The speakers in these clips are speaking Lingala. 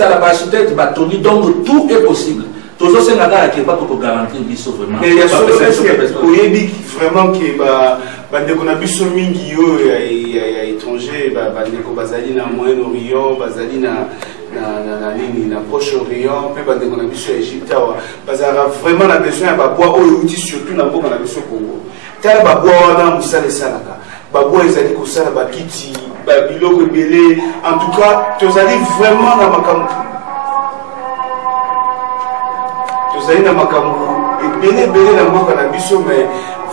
ezala ba architecte ba Tony, donc tout est possible. Toujours c'est nada qui va pour garantir biso vraiment. Mais il y a vraiment qui bandeko na biso mingi yo ya étranger bandeko bazali na Moyen-Orient, bazali na Proche-Orient, pe bandeko na biso ya Égypte awa bazala vraiment na besoin ya babois oyo uti surtout na mboka na biso Congo. Tala babois wana musala salaka. Babois ezali kosala bakiti, biloko ebele, en tout cas tozali vraiment na makambo. Tozali na makambo ebele na mboka na biso, mais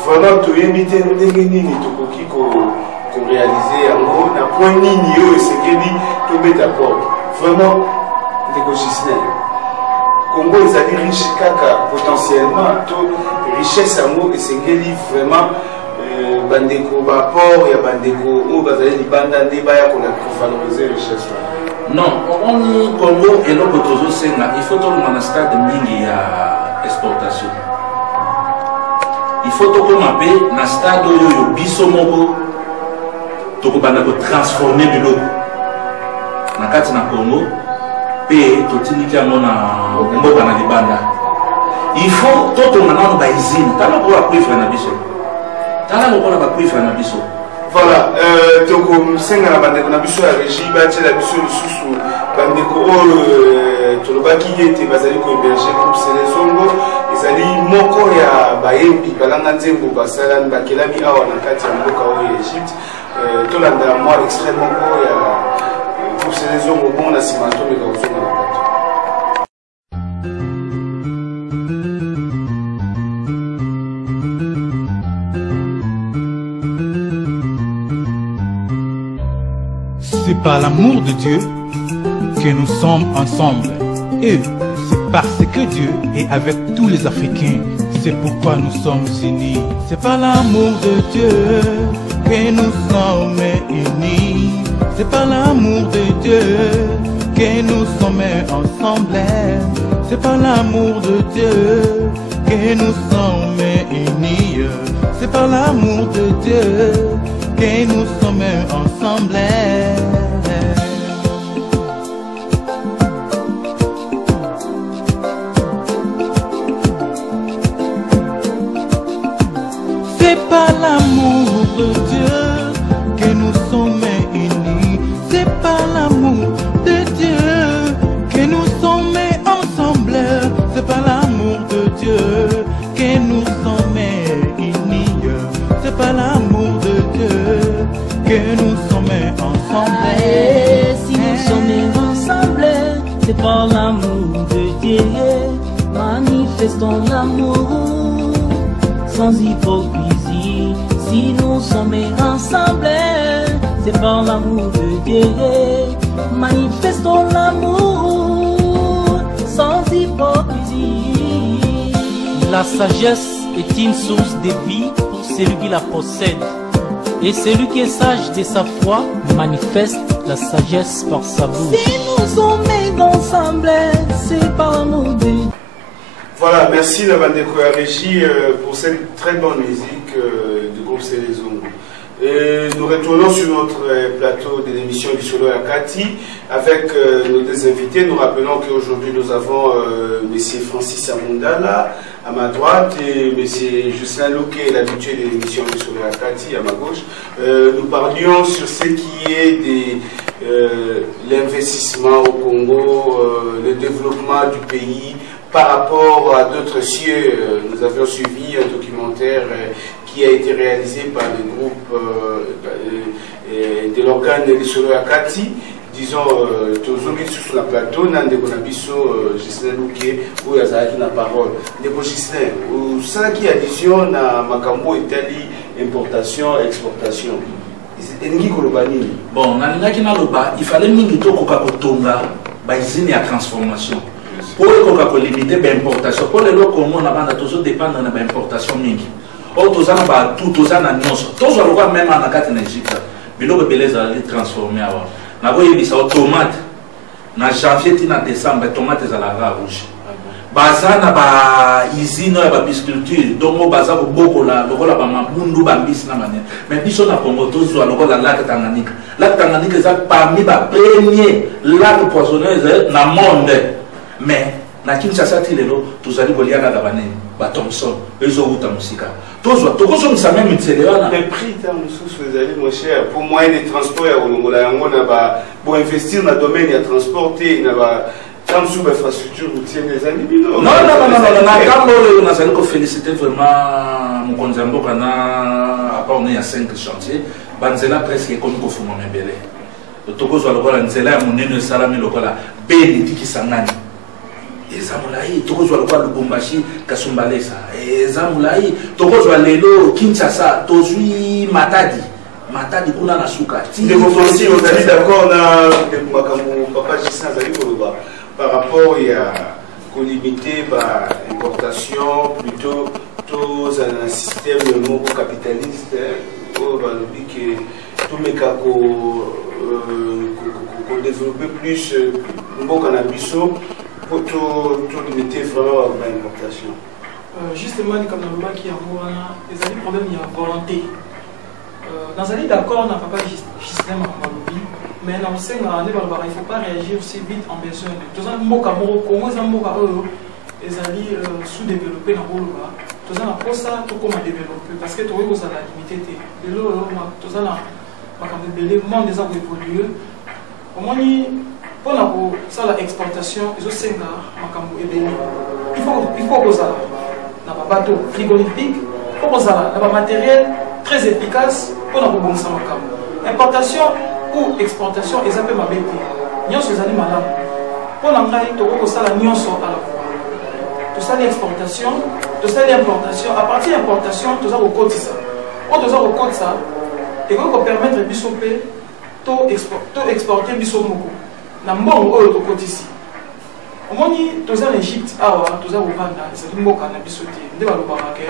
vraiment toyebi te ndenge nini tokoki réaliser yango na point nini oyo esengeli tobeta porte. Vraiment ndeko Gisner, Congo ezali riche kaka potentiellement to richesse yango esengeli vraiment bandeko ba port ya bandeko oyo bazali libanda nde baya kovaloriser richesse. Non, on Congo et l'autre toujours c'est il faut tout le stade mingi ya exportation. Il faut tout le monde na stade yo biso moko to ko bana ko transformer biloko. Na kati na Congo pe to tiniki amona mboka na libanda. Il faut tout le monde ba usine, tala ko ba kuifra na biso. Tala ko ba kuifra na biso. Voilà, donc senga na bandeko na biso ya régie batela biso lisusu bandeko oyo tolobaki ete bazali ko héberger groupe Selezongo ezali moko ya bayembi balanga nzembo basala bakelami awa na kati ya mboka oyo ya Égypte tolanda mwa extrait moko ya groupe Selezongo bon na sima tomeka kozonga na bato. C'est par l'amour de Dieu que nous sommes ensemble. Et c'est parce que Dieu est avec tous les Africains. C'est pourquoi nous sommes unis. C'est par l'amour de Dieu que nous sommes unis. C'est par l'amour de Dieu que nous sommes ensemble. C'est par l'amour de Dieu que nous sommes unis. C'est par l'amour de Dieu que nous sommes ensemble. C'est par l'amour de Dieu que nous sommes unis. C'est par l'amour de Dieu que nous sommes ensemble. C'est par l'amour de Dieu que nous sommes unis. C'est par l'amour de Dieu que nous sommes ensemble. Si nous sommes ensemble, c'est par l'amour de Dieu. Manifestons l'amour sans hypocrisie. Si nous sommes ensemble, c'est par l'amour de Dieu. Manifestons l'amour sans hypocrisie. La sagesse est une source de vie pour celui qui la possède. Et celui qui est sage de sa foi manifeste la sagesse par sa bouche. Si nous sommes ensemble, c'est par l'amour de Dieu. Voilà, merci la bandeko ya régie pour cette très bonne musique du groupe Selezongo. Nous retournons sur notre plateau de l'émission du Solo Akati avec nos deux invités. Nous rappelons qu'aujourd'hui nous avons M. Francis Amundala à ma droite et M. Justin Louquet, l'habitué de l'émission du Solo Akati à ma gauche. Nous parlions sur ce qui est de l'investissement au Congo, le développement du pays par rapport à d'autres cieux. Nous avions suivi un documentaire qui a été réalisé par le groupe de l'organe de Solo Akati. Disons, Tozogi sur la plateau, Nandeko Nabiso, Gisner Louquet, où il y a la parole. Ndeko Gisner, où ça qui addition à Makambo Italie, importation, exportation. Bon, il fallait mingi to koka kotonga ba usine ya transformation. Pour koka limiter ba importation, pour les locaux on a banda toujours dépendre na ba importation mingi. O tozana ba tout tozana nyonso. Tozo loka même en akati na Égypte. Biloko beleza ali transformer awa. Na boye bisa tomate. Na janvier tina décembre tomate za la rouge. baza na ba usine ya ba bisculture donc baza ko bokola lokola ba mabundu ba mbisi na mane mais biso na Congo tozwa lokola lac Tanganyika eza parmi ba premier lac poissonneux na monde mais na Kinshasa tilelo tozali kolia kaka banene ba Thomson ezo uta musika tozwa tokozongisa même mitsele wana le prix dans le sous ezali moins cher pour moyen de transport ya kolongola yango na ba pour investir na domaine ya transporter na ba tant sous infrastructure routière les amis non na kambo le nazali ko féliciter vraiment mokonzi mboka na apa on est à 5 chantiers banzela presque comme ko fuma mebele tokozwa lokola nzela ya monene salami lokola beni tikisangani ezamulai tokozwa lokola Lubumbashi Kasumbalesa ezamulai tokozwa lelo Kinshasa tozwi Matadi kuna na suka de conférence on est d'accord na makambo papa Gislain zali koloba par rapport à limiter l'importation plutôt dans un système capitaliste où tout les cas qu'on développer plus bon cannabis pour tout limiter vraiment l'importation. Justement, comme dans le bas qui a les amis problème il y a volonté. Dans un d'accord on n'a pas Gislain Malobi. Mais dans le Sénat, il ne faut pas réagir aussi vite en besoin. Tous les mots Congo, les alliés sous-développés dans le Rwanda, tous les gens ça tout comment développer parce que tous les gens la limité. Et là, tous les gens le monde des arbres évolués. Au moins, pour ça l'exportation, ils ont Sénat, il faut que ça, dans un bateau frigorifique, il faut que ça, dans un matériel très efficace pour la bon ça. Importation ou exportation, ils appellent ma bête. Nous sommes allés madame. Pour l'engrais, tu vois que ça la nion sort à la fois. Tout ça l'exportation, tout ça l'importation. À partir de l'importation, tout ça au code ça. Quand tout ça au code ça, et qu'on peut permettre bisopé, tout exporter bisomoko. Na mbongo au code ici. Au moins tout ça en Égypte, tout ça au Rwanda, c'est du moka na bisoté. Dès le Barak,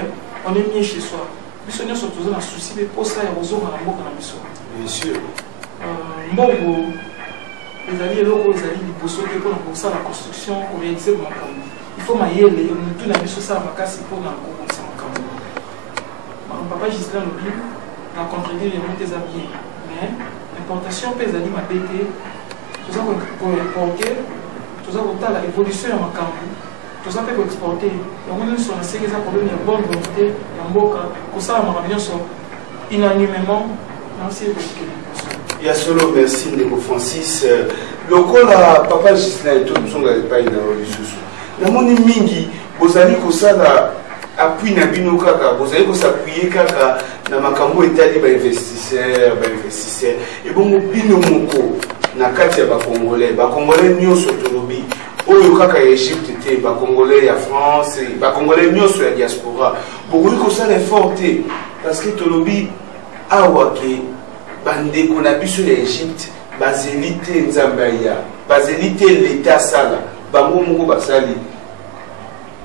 on est mis chez soi. Bisogna surtout un souci de pour ça et aux autres na moka na biso. Bien sûr. Mbongo, les alliés locaux, les alliés du Bosso, pour ça la construction, pour réaliser mon camp. Il faut mailler les tout n'a vu ça ma casse pour dans le ça mon camp. Mon papa Gislain le dit, la contredire les montes des habillés. Mais l'importation peut les alliés m'a bêté, tout ça pour importer, tout ça pour l'évolution de mon camp. Tout ça peut exporter. Et on est sur la série, ça problème, il y a bonne volonté, il y a un beau cas, pour ça on va bien sur unanimement. Merci beaucoup. Il y a solo merci Ndeko Francis. Lokola papa Gislain tout le monde pas une ressource. Na moni mingi bozali kosala appui na bino kaka bozali s'appuyer kaka na makambo etali ba investisseur et bon bino moko na kati ya ba congolais nyonso tolobi oyo kaka ya Egypte te ba congolais ya France ba congolais nyonso ya diaspora bokoki kosala effort te parce que tolobi awa ke bandeko na biso ya Egypte bazeli te nzambe ya bazeli te l'état sala bango moko basali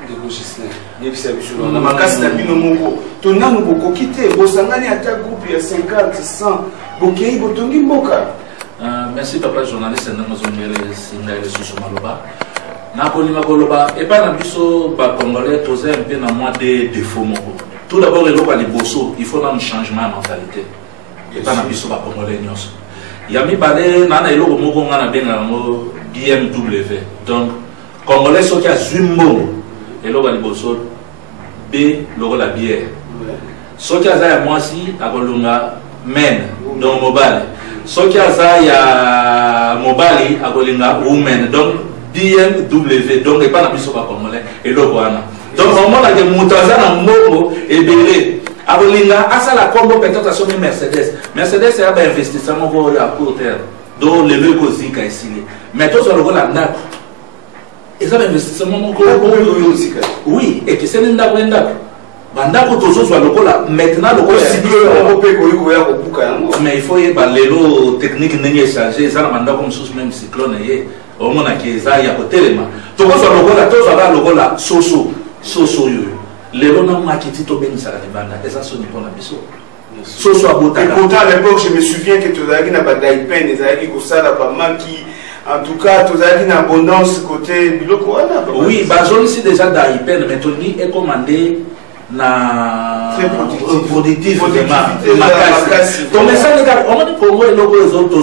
Ndeko Gislain yebisa biso na makasi na bino moko to nanu bokoki te bosangani ata groupe ya 50 100 bokei botongi mboka. Merci papa journaliste Ndeko Zongele singa ile susu maloba na kolima koloba et pas na biso ba congolais toza un peu na moi des défauts moko. Tout d'abord il faut un changement de mentalité. Et pas na biso ba congolais nyonso. Yami balé nana eloko moko ngana benga ngo BMW. Donc congolais soki azwimbo eloko liboso B loko la bière. Soki azaya mwasi akolunga men donc mobile. Soki azaya mobile akolinga women donc BMW donc et pas na biso ba congolais eloko wana. Donc on mona que mutaza na mbongo ebele abolinga asala kombo peut-être sur Mercedes c'est un investissement pour à court terme donc les locaux zika ici mais tout sur le la ndako et ça investissement oui et que c'est ndako bandako tozo sur le la maintenant le mais il faut y balelo technique n'est chargé ça mandako comme sous même cyclone yé au mona que ça ya kotelema to ko sur le la soso yo lelo na makiti to benisa la libanda eza soni pona biso soso abota et pourtant à l'époque je me souviens que tu avais na badaipen ezaki ko sala ba maki En tout cas, tu as une abondance côté biloko. Oui, bazone si déjà d'hyper, mais tu dis est commandé na très productif vraiment. Ton message, on dit Congo et logo les autres,